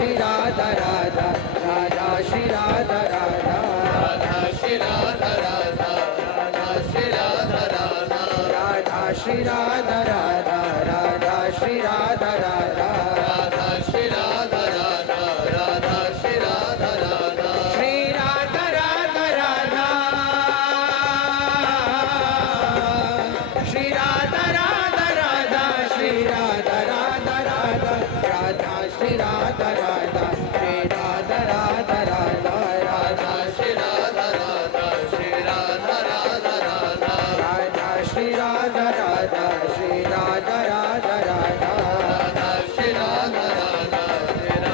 Shri Radha Radha Radha Shri Radha Radha Radha Shri Radha Radha Radha Shri Radha Radha Radha Shri Radha Radha Radha Shri Radha Radha Radha Shri Radha Radha Radha Shri Radha Radha Shri Radha Radha Radha Shri Radha Radha Radha Shri Radha Radha Radha Radha Shri Radha Radha Shri Radha Radha Radha Radha Shri Radha Radha Shri Radha Radha Radha Radha Shri Radha Radha Shri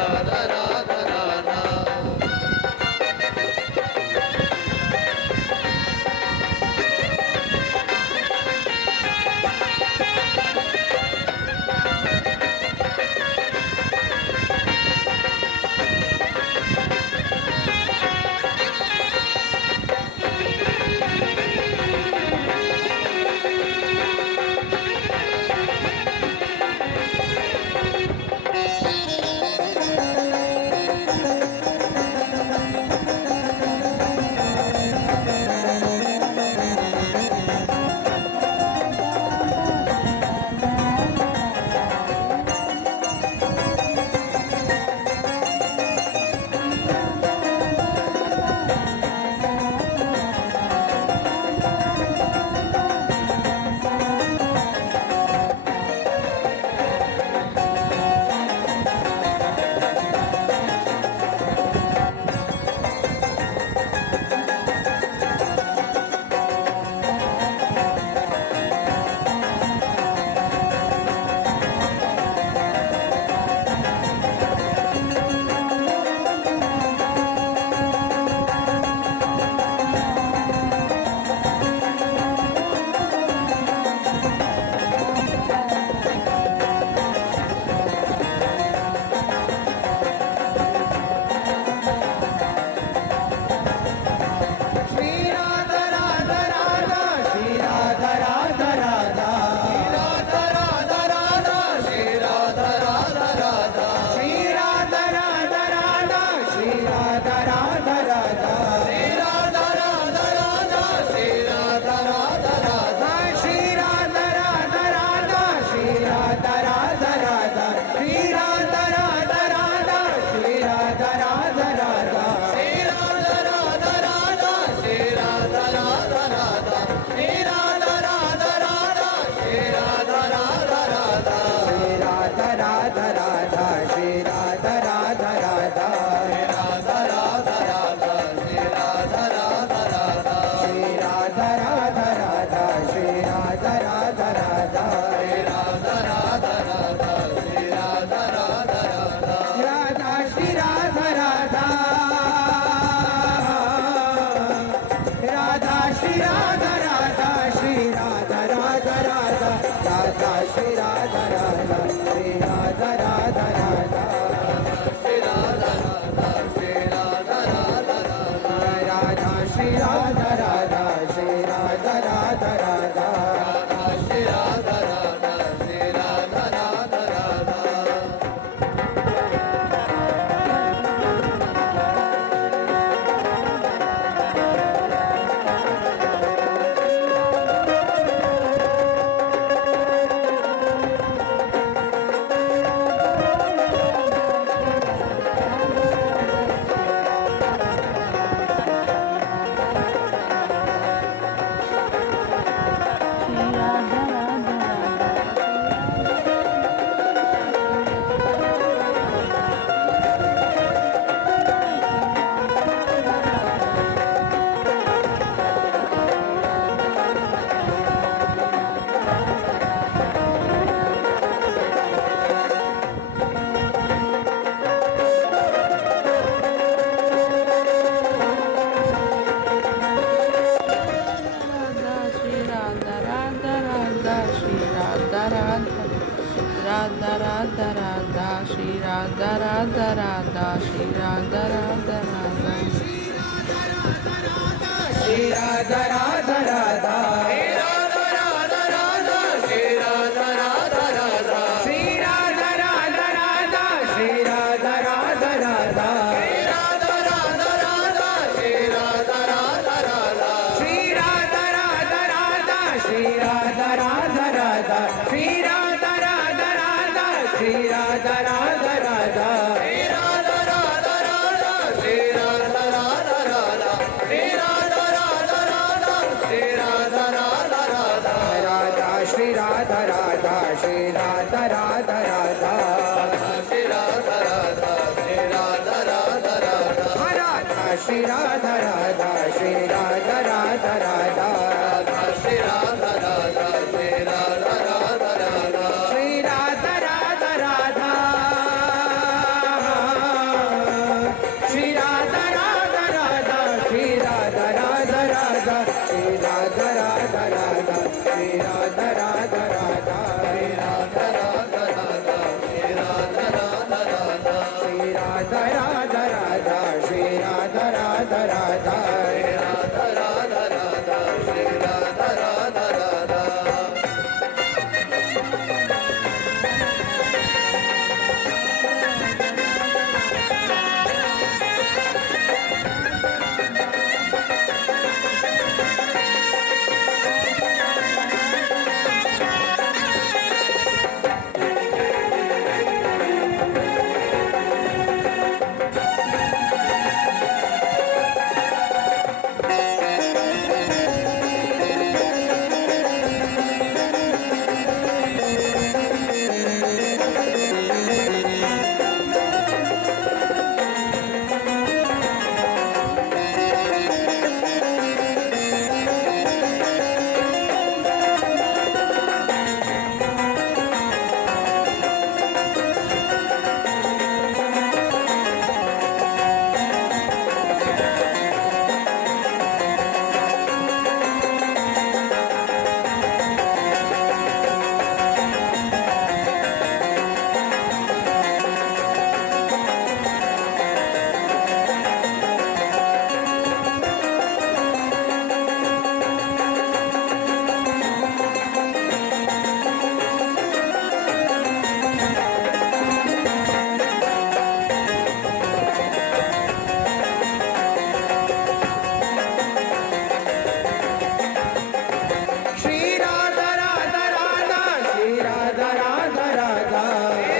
Radha Radha Radha Radha Shri Radha Radha Shri Radha Radha Radha Radha Radha Radha Shri Radha Radha Radha Shri Radha Radha Radha Shri Radha Radha Radha Shri Radha Radha Radha Shri Radha Radha Radha Shri Radha Radha Radha Shri Radha Radha Shri Radha Radha Radha Shri Radha Radha Shri Radha Radha Radha Radha Shri Radha Radha Shri Radha Radha Radha Shri Radha Radha Shri Radha Radha Radha Shri Radha Radha Radha Shri Radha Radha Radha Shri Radha Radha Radha Shri Radha Radha Radha Shri Radha Radha Radha Shri Radha Radha Radha Shri Radha Radha Radha Shri Radha Radha Radha Shri Radha Radha Radha Radha Radha Radha Shri Radha Radha Radha Shri Radha Radha Radha Shri Radha Radha Radha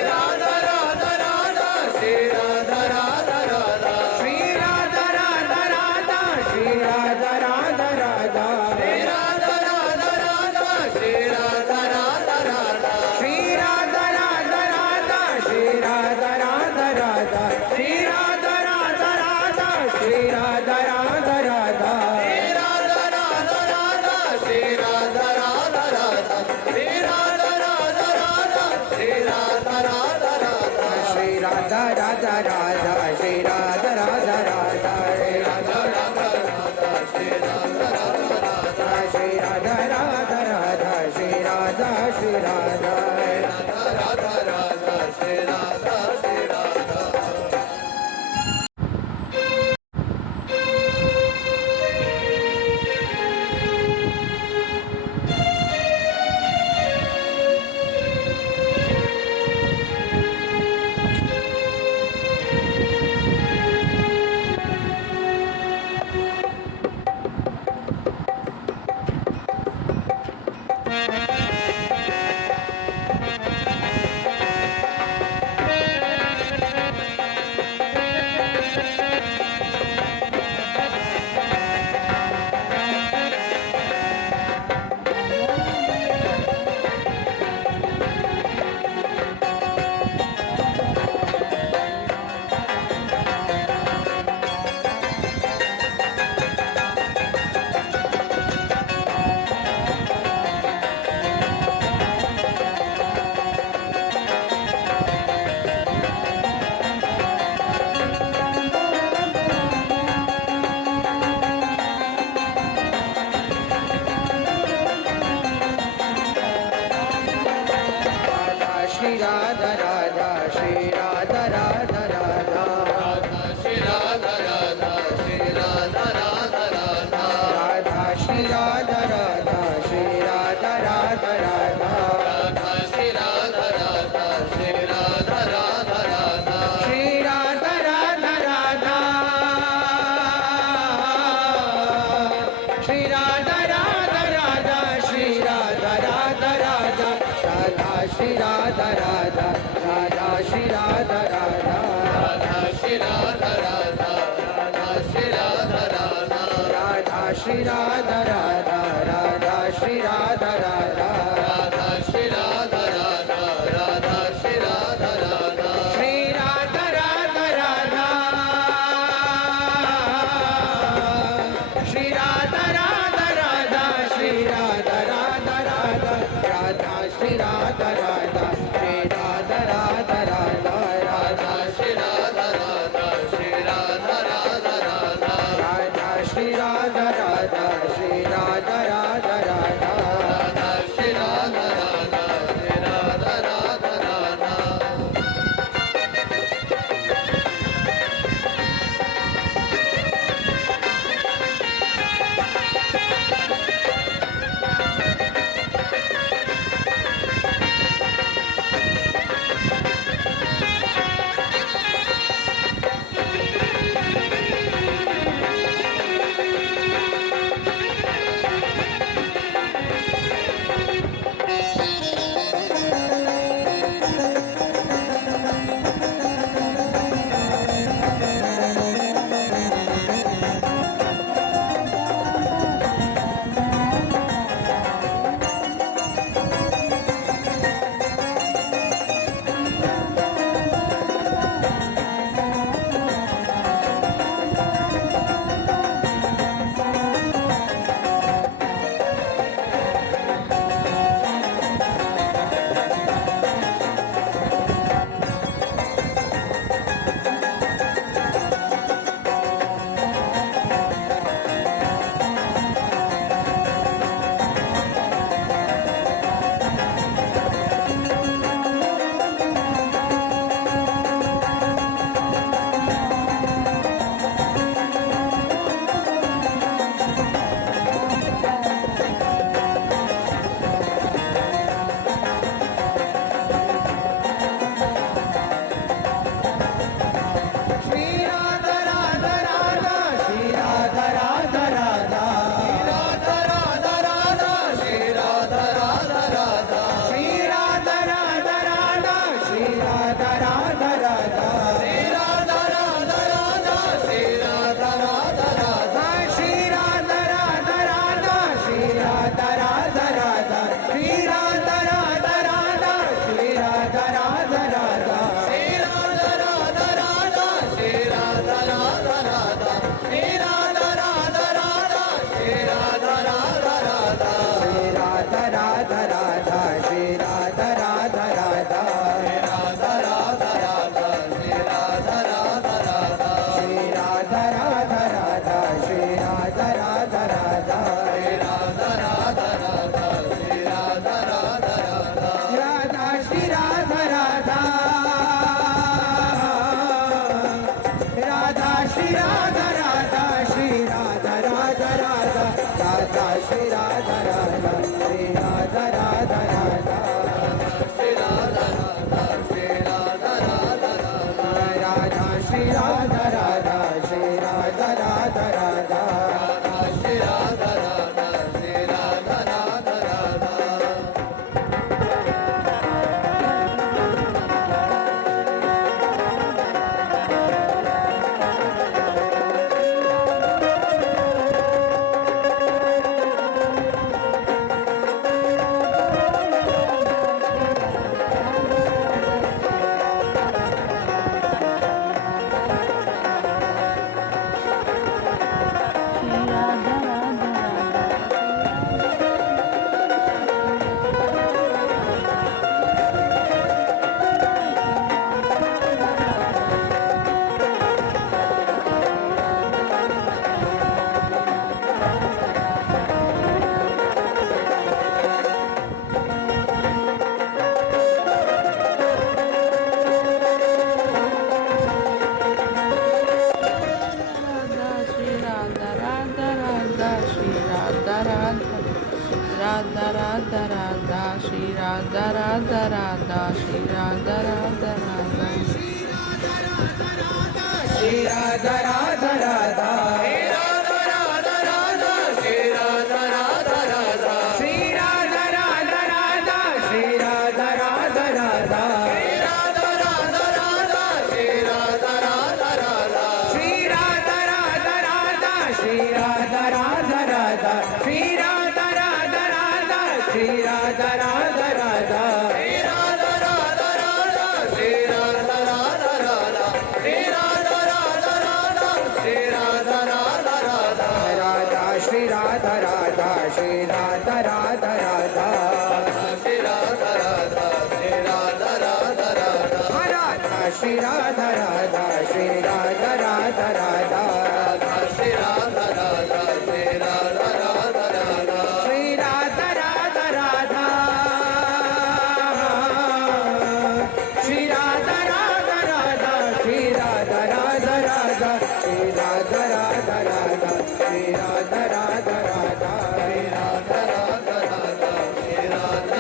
Radha Radha Radha Shri Radha Radha Radha Shri Radha Radha Radha Shri Radha Radha Radha Shri Radha Radha Radha Shri Radha Radha Radha Shri Radha Radha Radha Shri Radha Radha Radha Shri Radha Radha Radha Shri Radha Radha Radha Shri Radha Radha Radha Shri Radha Radha Radha Shri Radha Radha Radha Shri Radha Radha Radha Shri Radha Radha Radha Shri Radha Radha Radha Shri Radha Radha Radha Shri Radha Shri Radha Radha Radha Shri Radha Shri Radha Shri Radha Radha Shri Radha Radha Radha Shri Radha Radha Shri Radha Radha Radha Radha Shri Radha Radha Shri Radha Radha Radha Shri Radha Radha Shri Radha Radha Radha Shri Radha Radha Radha Shri Radha Radha Radha Shri Radha Radha Radha Radha Shri Radha Radha Radha Shri Radha Radha Radha Shri Radha Radha Radha Shri Radha Radha Radha Shri Radha Radha Radha Shri Radha Radha Radha Shri Radha Radha Shri Radha Radha Shri Radha Radha Radha Radha Shri Radha Radha Shri Radha Radha Radha Radha Shri Radha Radha Shri Radha Radha Radha Radha Shri Radha Radha Shri Radha Radha Radha Radha Radha Radha Shri Radha Radha Radha Shri Radha Radha Radha Shri Radha Radha Radha Shri Radha Radha Radha Shri Radha Radha Radha Shri Radha Radha Radha Shri Radha Radha Radha Shri Radha Radha Radha Shri Radha Radha Radha Shri Radha Radha Radha Shri Radha Radha Radha Shri Radha Radha Radha Shri Radha Radha Radha Shri Radha Radha Radha Shri Radha Radha Radha Shri Radha Radha Radha Shri Radha Radha Radha Radha Shri Radha Radha Shri Radha Radha Radha Shri Radha Shri Radha Radha Shri Radha Radha Radha Shri Radha Radha Shri Radha Radha Radha Shri Radha Radha Radha Shri Radha Radha Radha Shri Radha Radha Radha Shri Radha Radha Radha Shri Radha Radha Radha Shri Radha Radha Radha Shri Radha Radha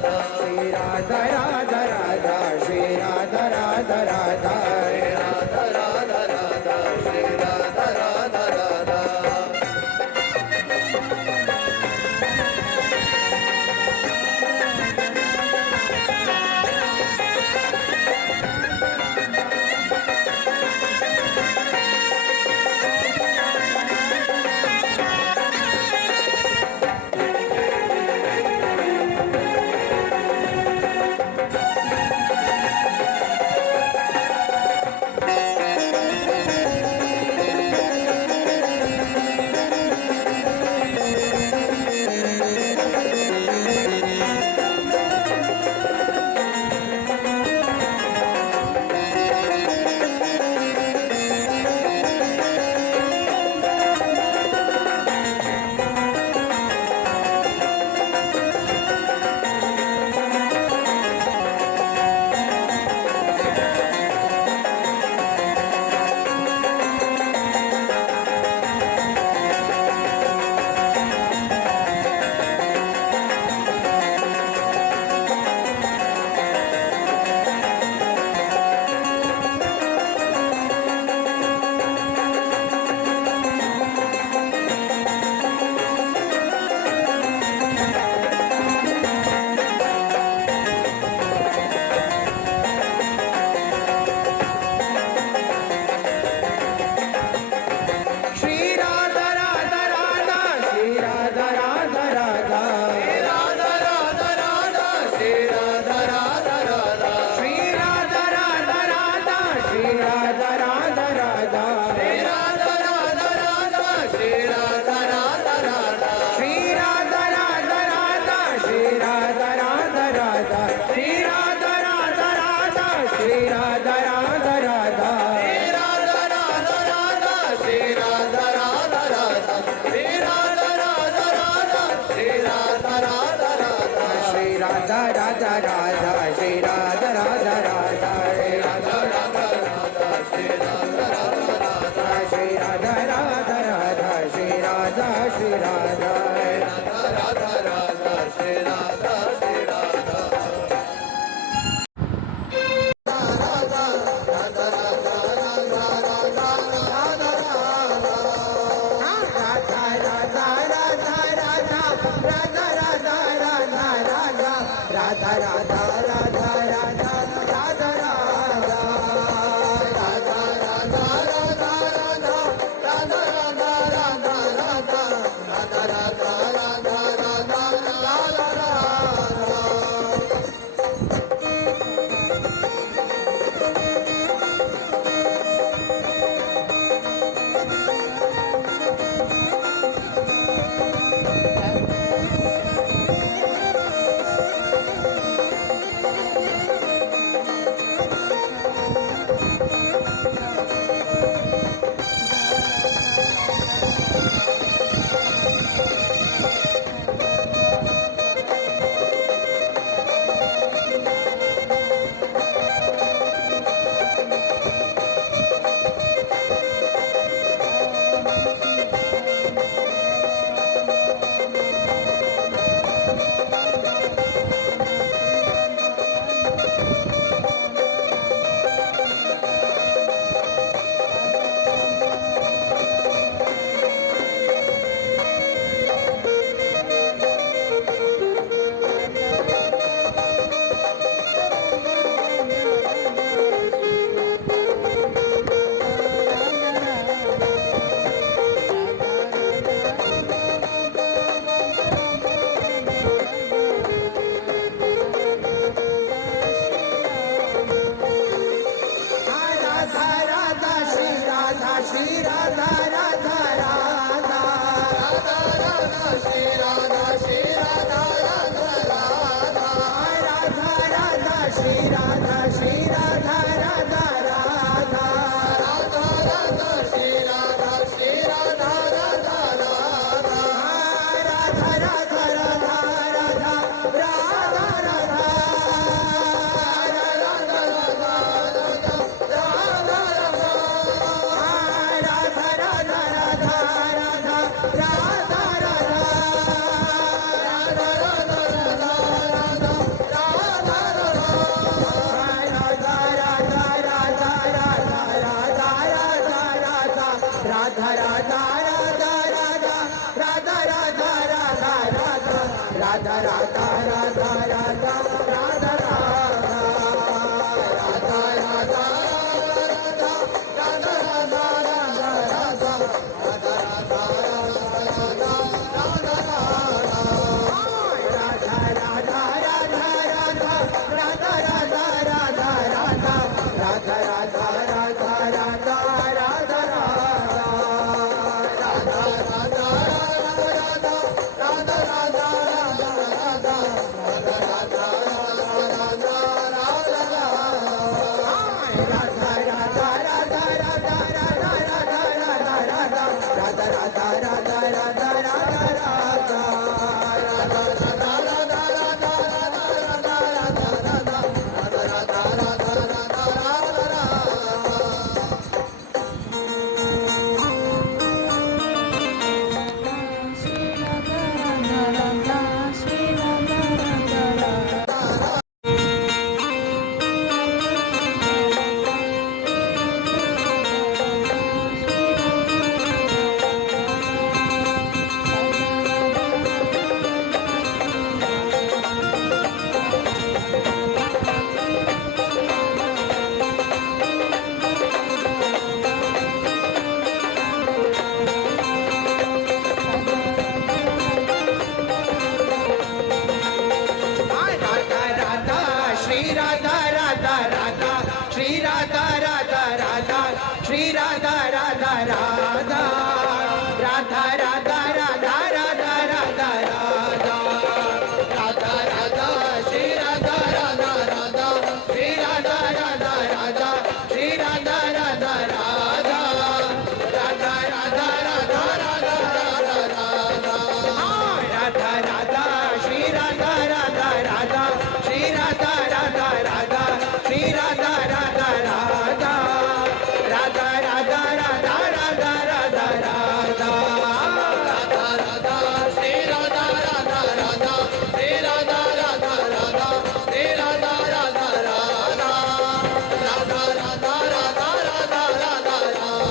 Radha Shri Radha Radha Radha Shri Radha Radha Radha Shri Radha Radha Radha Shri Radha Radha Radha Shri Radha Radha Radha Shri Radha Radha Radha Radha Radha Radha Shri Radha Radha Radha Shri Radha Radha Radha Shri Radha Radha Radha Shri Radha Radha Radha Shri Radha Radha Radha Shri Radha Radha Radha Shri Radha Radha Radha Shri Radha Radha Radha Shri Radha Radha Radha Shri Radha Radha Radha Shri Radha Radha Radha Shri Radha Radha Radha Shri Radha Radha Radha Shri Radha Radha Radha Shri Radha Radha Radha Shri Radha Radha Radha Shri Radha Shri Shri Radha Radha Radha Radha Shri Radha Shri Radha Radha Radha Radha Radha Radha Radha Radha Radha Radha Radha Radha Radha Radha Radha Radha Radha Radha